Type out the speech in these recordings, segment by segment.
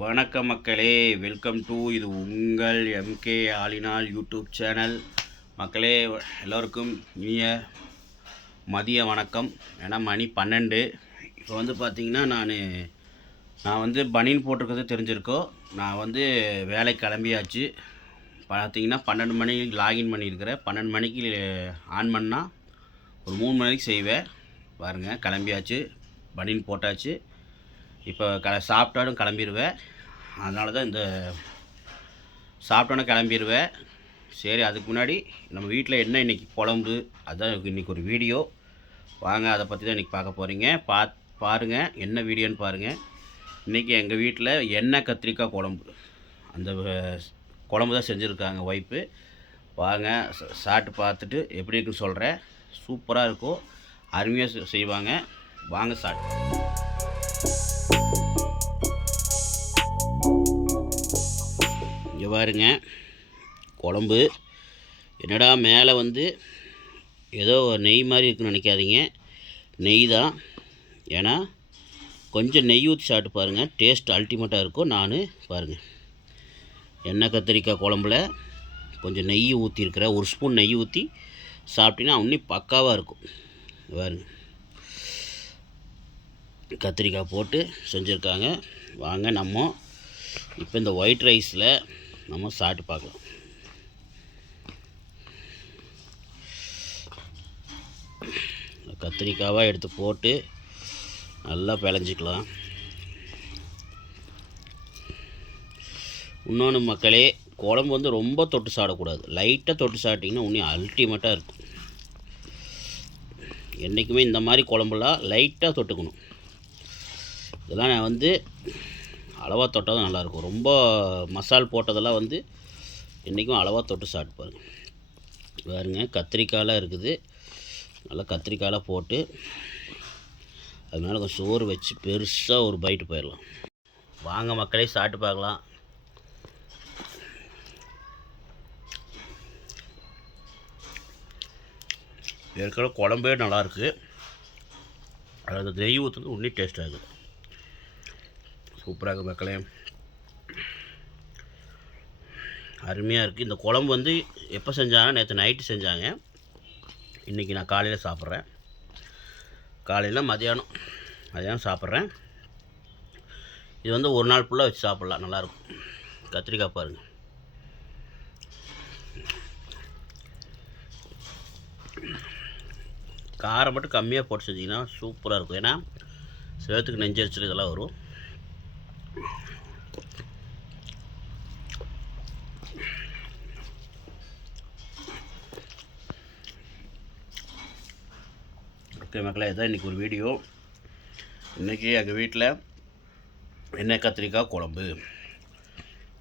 வணக்கம் மக்களே, welcome to இது உங்கள் எம்கே ஆலினால் யூடியூப் சேனல். மக்களே எல்லோருக்கும் இனிய மதிய வணக்கம். ஏன்னா மணி 12. இப்போ வந்து பார்த்திங்கன்னா நான் வந்து பனியன் போட்டிருக்கிறது தெரிஞ்சிருக்கோம். நான் வந்து வேலை கிளம்பியாச்சு. பார்த்திங்கன்னா 12 மணிக்கு லாகின் பண்ணியிருக்கிறேன். 12 மணிக்கு ஆன் பண்ணால் ஒரு 3 மணிக்கு செய்வேன். பாருங்கள், கிளம்பியாச்சு, பனியன் போட்டாச்சு. இப்போ சாப்பிட்டாலும் கிளம்பிடுவேன். அதனால தான் சாப்பிட்டோன்னே கிளம்பிடுவேன். சரி, அதுக்கு முன்னாடி நம்ம வீட்டில் என்ன இன்றைக்கி குழம்பு, அதுதான் இன்றைக்கி ஒரு வீடியோ. வாங்க, அதை பற்றி தான் இன்றைக்கி பார்க்க போகிறீங்க. பாருங்கள் என்ன வீடியோன்னு பாருங்கள். இன்றைக்கி எங்கள் வீட்டில் எண்ணெய் கத்திரிக்காய் குழம்பு, அந்த குழம்பு தான் செஞ்சுருக்காங்க ஒய்ஃபு. வாங்க, சாப்பிட்டு பார்த்துட்டு எப்படி இருக்குன்னு சொல்கிறேன். சூப்பராக இருக்கும், அருமையாக செய்வாங்க. வாங்க சாப்பிட்டு. இங்கே பாருங்க, குழம்பு என்னடா மேலே வந்து ஏதோ நெய் மாதிரி இருக்குன்னு நினைக்காதீங்க, நெய் தான். ஏன்னா கொஞ்சம் நெய் ஊற்றி சாப்பிட்டு பாருங்கள், டேஸ்ட் அல்டிமேட்டாக இருக்கும். பாருங்கள், எண்ணெய் கத்திரிக்காய் குழம்புல கொஞ்சம் நெய் ஊற்றிருக்கிறேன். ஒரு ஸ்பூன் நெய் ஊற்றி சாப்பிட்டீங்கன்னா இன்னும் பக்காவாக இருக்கும். பாருங்க, கத்திரிக்காய் போட்டு செஞ்சுருக்காங்க. வாங்க, நம்ம இப்போ இந்த ஒயிட் ரைஸில் நம்ம சாப்பிட்டு பார்க்கலாம். கத்திரிக்காவாக எடுத்து போட்டு நல்லா பிழைஞ்சிக்கலாம். இன்னொன்று மக்களே, குழம்பு வந்து ரொம்ப தொட்டு சாப்பிடக்கூடாது. லைட்டாக தொட்டு சாப்பிட்டிங்கன்னா இன்னும் அல்டிமேட்டாக இருக்கும். என்றைக்குமே இந்த மாதிரி குழம்புலாம் லைட்டாக தொட்டுக்கணும். இதெல்லாம் நான் வந்து அளவாக தொட்டால் தான் நல்லாயிருக்கும். ரொம்ப மசால் போட்டதெல்லாம் வந்து என்றைக்கும் அளவாக தொட்டு சாப்பிட்டு பாருங்கள். பாருங்க, கத்திரிக்காயெலாம் இருக்குது. நல்லா கத்திரிக்காயெலாம் போட்டு அது மேலே கொஞ்சம் சோறு வச்சு பெருசாக ஒரு பைட்டு போயிடலாம். வாங்க மக்களே, சாப்பிட்டு பார்க்கலாம். ஏற்கனவே குழம்பே நல்லாயிருக்கு. அது நெய் ஊற்றுறது இன்னும் டேஸ்ட்டாக இருக்குது. சூப்பராக இருக்குது மக்களே, அருமையாக இருக்குது. இந்த குழம்பு வந்து எப்போ செஞ்சாங்க? நேற்று நைட்டு செஞ்சாங்க. இன்றைக்கி நான் காலையில் சாப்பிட்றேன். காலையில் மதியானம் சாப்பிட்றேன். இது வந்து ஒரு நாள் ஃபுல்லாக வச்சு சாப்பிட்லாம், நல்லாயிருக்கும். கத்திரிக்காய் பாருங்கள், காரம் மட்டும் கம்மியாக போட்டு செஞ்சிங்கன்னா சூப்பராக இருக்கும். ஏன்னா சேத்துக்கு நெஞ்சரிச்சல் இதெல்லாம் வரும். ஓகே மக்களே, இதுதான் இன்றைக்கி ஒரு வீடியோ. இன்றைக்கி எங்கள் வீட்டில் எண்ணெய் கத்திரிக்காய் குழம்பு.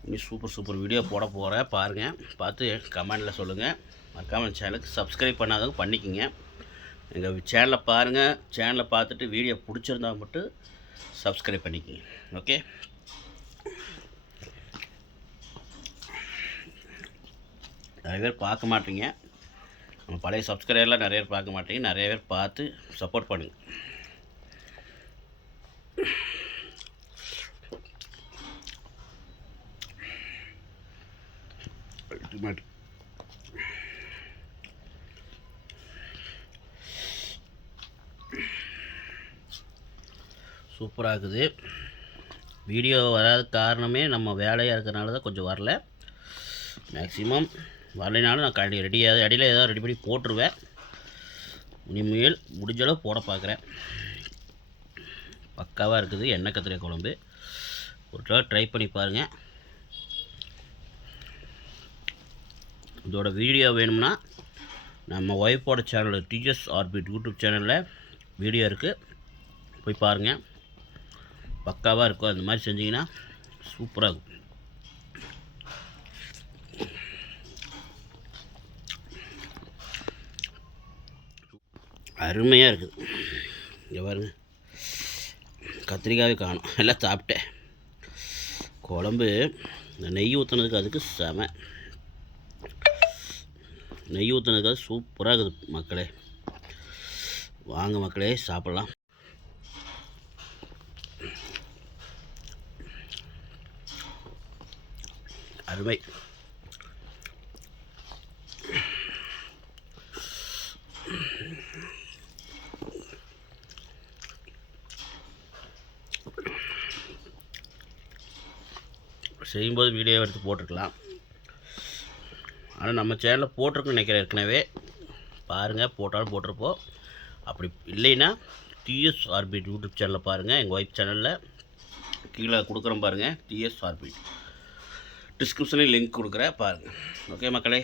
இன்னும் சூப்பர் வீடியோ போட போகிறேன். பாருங்கள், பார்த்து கமெண்டில் சொல்லுங்கள். மறக்காமல் சேனலுக்கு சப்ஸ்கிரைப் பண்ணாதவங்க பண்ணிக்கோங்க. எங்கள் சேனலை பாருங்கள். சேனலை பார்த்துட்டு வீடியோ பிடிச்சிருந்தா மட்டும் சப்ஸ்கிரைப் பண்ணிக்கோங்க. ஓகே, நிறைய பேர் பார்க்க மாட்டீங்க. நம்ம பழைய சப்ஸ்கிரைபர்லாம் நிறைய பேர் பார்க்க மாட்டீங்க. நிறைய பேர் பார்த்து சப்போர்ட் பண்ணுங்கள். அல்டிமேட். சூப்பராக இருக்குது. வீடியோ வராத காரணமே நம்ம வேலையாக இருக்கிறனால தான் கொஞ்சம் வரல. மேக்ஸிமம் வரலைனாலும் நான் ரெடியாக அடியில் ஏதாவது ரெடி பண்ணி போட்டுருவேன். இனிமேல் முடிஞ்சளவு போட பார்க்குறேன். பக்காவாக இருக்குது எண்ணெய் கத்திரிக்காய் குழம்பு. ஒரு தடவை ட்ரை பண்ணி பாருங்கள். இதோட வீடியோ வேணும்னா நம்ம ஒய்ஃபோட சேனல் டிஜஸ் ஆர்பிட் யூடியூப் சேனலில் வீடியோ இருக்குது, போய் பாருங்கள். பக்காவாக இருக்கும். அந்த மாதிரி செஞ்சிங்கன்னா சூப்பராக இருக்கும். அருமையாக இருக்குது. இங்கே பாருங்க, கத்திரிக்காயே காணும், எல்லாம் சாப்பிட்டேன். குழம்பு நெய் ஊற்றுனதுக்கு அதுக்கு செம. நெய் ஊற்றுனதுக்கு அது சூப்பராக இருக்குது மக்களே. வாங்க மக்களே, சாப்பிட்லாம். அருமை. செய்யும்போது வீடியோ எடுத்து போட்டிருக்கலாம், ஆனால் நம்ம சேனலில் போட்டிருக்குன்னு நினைக்கிறேன் ஏற்கனவே. பாருங்கள், போட்டாலும் போட்டிருப்போம். அப்படி இல்லைன்னா டிஎஸ் ஆர்பிட் யூடியூப் சேனலில் பாருங்கள். எங்கள் ஒய்ஃப் சேனலில் கீழே கொடுக்குறோம் பாருங்கள், டிஎஸ் ஆர்பிட். டிஸ்கிரிப்ஷனில் லிங்க் கொடுக்குறேன் பாருங்கள். ஓகே மக்களே,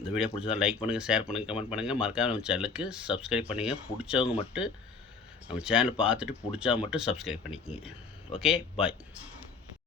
இந்த வீடியோ பிடிச்சதா லைக் பண்ணுங்கள், ஷேர் பண்ணுங்கள், கமெண்ட் பண்ணுங்கள். மறக்காம நம்ம சேனலுக்கு சப்ஸ்கிரைப் பண்ணுங்கள். பிடிச்சவங்க மட்டும் நம்ம சேனல் பார்த்துட்டு பிடிச்சா மட்டும் சப்ஸ்கிரைப் பண்ணிக்கோங்க. ஓகே, பாய்.